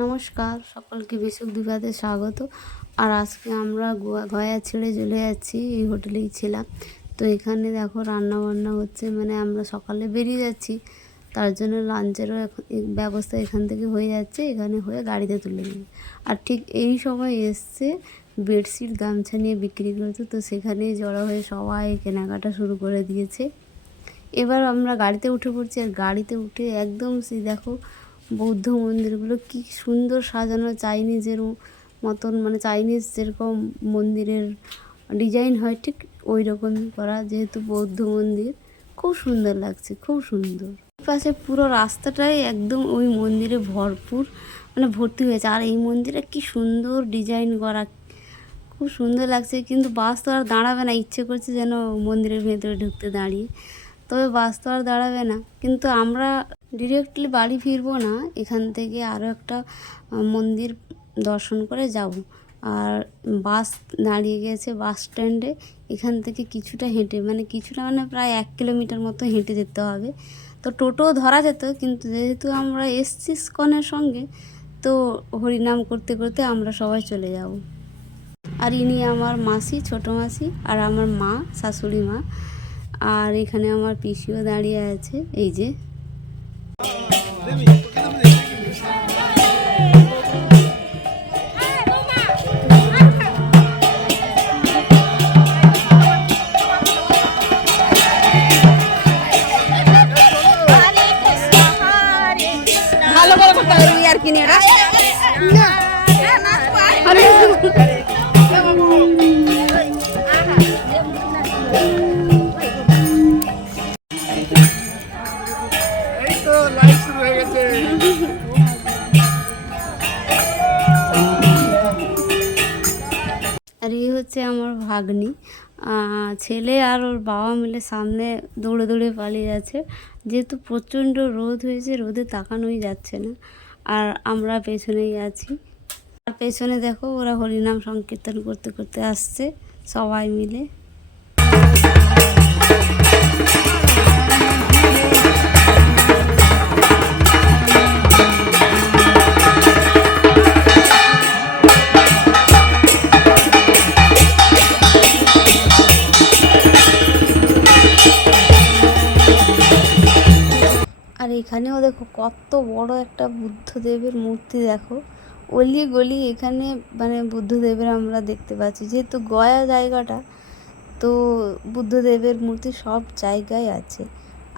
নমস্কার, সকলকে বিশুক দিবাতে স্বাগত। আর আজকে আমরা গয়া ছেড়ে চলে যাচ্ছি, এই হোটেলেই ছিলাম। তো এখানে দেখো রান্না বান্না হচ্ছে, মানে আমরা সকালে বেরিয়ে যাচ্ছি, তার জন্য লাঞ্চেরও ব্যবস্থা এখান থেকে হয়ে যাচ্ছে, এখানে হয়ে গাড়িতে তুলে নেবে। আর ঠিক এই সময় এসছে বেডশিট গামছা নিয়ে বিক্রি করতে, তো সেখানেই জড়ো হয়ে সবাই কেনাকাটা শুরু করে দিয়েছে। এবার আমরা গাড়িতে উঠে পড়ছি, আর গাড়িতে উঠে একদম দেখো বৌদ্ধ মন্দিরগুলো কি সুন্দর সাজানো, চাইনিজের মতন, মানে চাইনিজ যেরকম মন্দিরের ডিজাইন হয় ঠিক ওই রকমই করা, যেহেতু বৌদ্ধ মন্দির খুব সুন্দর লাগছে, খুব সুন্দর। পাশে পুরো রাস্তাটাই একদম ওই মন্দিরে ভরপুর, মানে ভর্তি হয়েছে। আর এই মন্দিরে কি সুন্দর ডিজাইন করা, খুব সুন্দর লাগছে। কিন্তু বাস তো আর দাঁড়াবে না, ইচ্ছে করছে যেন মন্দিরের ভেতরে ঢুকতে দাঁড়িয়ে, তবে বাস তো আর দাঁড়াবে না। কিন্তু আমরা ডিরেক্টলি বাড়ি ফিরবো না, এখান থেকে আরও একটা মন্দির দর্শন করে যাব। আর বাস দাঁড়িয়ে গেছে বাস স্ট্যান্ডে, এখান থেকে কিছুটা হেঁটে, মানে কিছুটা মানে প্রায় 1 কিলোমিটার মতো হেঁটে যেতে হবে। তো টোটো ধরা যেত, কিন্তু যেহেতু আমরা এসছি ইসকনের সঙ্গে, তো হরিনাম করতে করতে আমরা সবাই চলে যাব। আর ইনি আমার মাসি, ছোটো মাসি, আর আমার মা, শাশুড়ি মা। আর এখানে আমার পিসিও দাঁড়িয়ে আছে, এই যে। ভালো করে করতে হবে আর কি নিয়ে আর এই হচ্ছে আমার ভাগ্নি, ছেলে আর ওর বাবা মিলে সামনে দৌড়ে দৌড়ে পালিয়ে যাচ্ছে, যেহেতু প্রচণ্ড রোদ হয়েছে, রোদে তাকানোই যাচ্ছে না। আর আমরা পেছনেই আছি। আর পেছনে দেখো ওরা হরিনাম সংকীর্তন করতে করতে আসছে সবাই মিলে। আর এখানেও দেখো কত বড় একটা বুদ্ধদেবের মূর্তি, দেখো অলি গলি এখানে মানে বুদ্ধদেবের আমরা দেখতে পাচ্ছি। যেহেতু গয়া জায়গাটা, তো বুদ্ধদেবের মূর্তি সব জায়গায় আছে।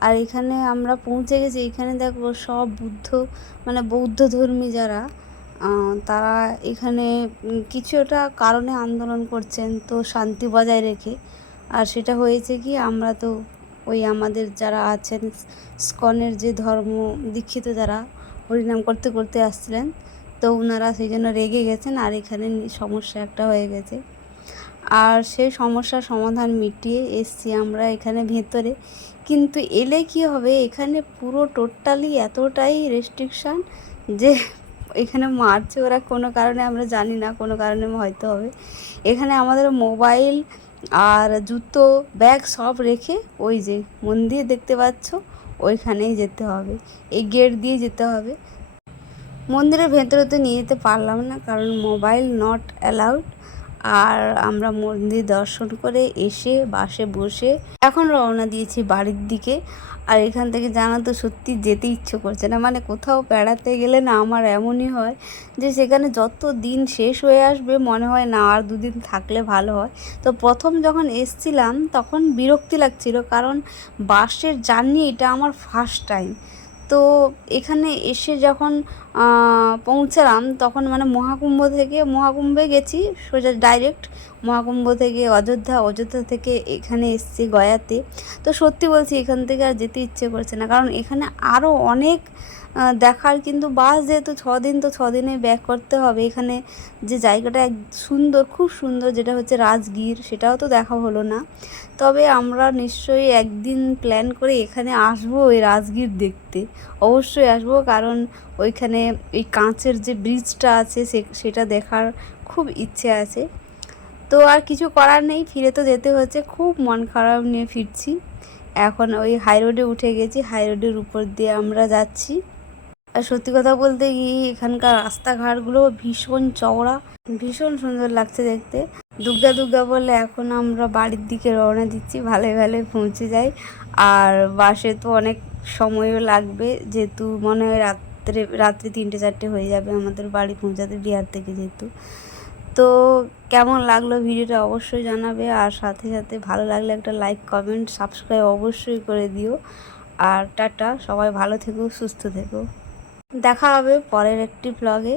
আর এখানে আমরা পৌঁছে গেছি, এখানে দেখো সব মানে বৌদ্ধ ধর্মী যারা, তারা এখানে কিছু একটা কারণে আন্দোলন করছেন, তো শান্তি বজায় রেখে। আর সেটা হয়েছে কি, আমরা তো ওই আমাদের যারা আছেন স্কনের যে ধর্ম দীক্ষিত, যারা হরিনাম করতে করতে আসছিলেন, তো ওনারা সেই জন্য রেগে গেছেন, আর এখানে সমস্যা একটা হয়ে গেছে। আর সেই সমস্যার সমাধান মিটিয়ে এসছি আমরা এখানে ভেতরে। কিন্তু এলে কি হবে, এখানে পুরো টোটালি এতটাই রেস্ট্রিকশান যে এখানে মারছে ওরা কোনো কারণে, আমরা জানি না, কোনো কারণে হয়তো হবে। এখানে আমাদের মোবাইল আর জুতো ব্যাগ সব রেখে ওই যে মন্দির দেখতে পাচ্ছ, ওইখানেই যেতে হবে, এই গেট দিয়ে যেতে হবে। মন্দিরের ভেতরে তো নিয়ে যেতে পারলাম না, কারণ মোবাইল নট অ্যালাউড। আর আমরা মন্দির দর্শন করে এসে বাসে বসে এখন রওনা দিয়েছি বাড়ির দিকে। আর এখান থেকে জানা তো সত্যি যেতে ইচ্ছে করছে না, মানে কোথাও বেড়াতে গেলে না আমার এমনই হয় যে সেখানে যত দিন শেষ হয়ে আসবে মনে হয় না আর 2 দিন থাকলে ভালো হয়। তো প্রথম যখন এসছিলাম তখন বিরক্তি লাগছিল, কারণ বাসের জার্নি এটা আমার ফার্স্ট টাইম। তো এখানে এসে যখন পৌঁছালাম, তখন মানে মহাকুম্ভে গেছি সোজা ডাইরেক্ট, মহাকুম্ভ থেকে অযোধ্যা থেকে এখানে এসেছি গয়াতে। তো সত্যি বলছি, এখান থেকে আর যেতে ইচ্ছে করছে না, কারণ এখানে আরও অনেক দেখার। কিন্তু বাস যেহেতু 6 দিন, তো 6 দিনে ব্যাক করতে হবে। এখানে যে জায়গাটা সুন্দর, খুব সুন্দর, যেটা হচ্ছে রাজগীর, সেটাও তো দেখা হলো না। তবে আমরা নিশ্চয়ই একদিন প্ল্যান করে এখানে আসবো, ওই রাজগীর দেখতে অবশ্যই আসবো, কারণ ওইখানে ওই কাঁচের যে ব্রিজটা আছে সেটা দেখার খুব ইচ্ছে আছে। তো আর কিছু করার নেই, ফিরে তো যেতে হচ্ছে, খুব মন খারাপ নিয়ে ফিরছি। এখন ওই হাই রোডে উঠে গেছি, হাই রোডের উপর দিয়ে আমরা যাচ্ছি। আর সত্যি কথা বলতে কি এখানকার রাস্তাঘাটগুলো ভীষণ চওড়া, ভীষণ সুন্দর লাগছে দেখতে। দুর্গা দুর্গা বলে এখন আমরা বাড়ির দিকে রওনা দিচ্ছি, ভালোই ভালোই পৌঁছে যাই। আর বাসে তো অনেক সময়ও লাগবে, যেহেতু মনে হয় রাত্রে 3টে-4টে হয়ে যাবে আমাদের বাড়ি পৌঁছাতে, বিহার থেকে যেহেতু। তো কেমন লাগলো ভিডিওটা অবশ্যই জানাবে, আর সাথে সাথে ভালো লাগলে একটা লাইক, কমেন্ট, সাবস্ক্রাইব অবশ্যই করে দিও। আর টাটা, সবাই ভালো থেকো, সুস্থ থেকো। দেখা হবে পরের একটি ব্লগে।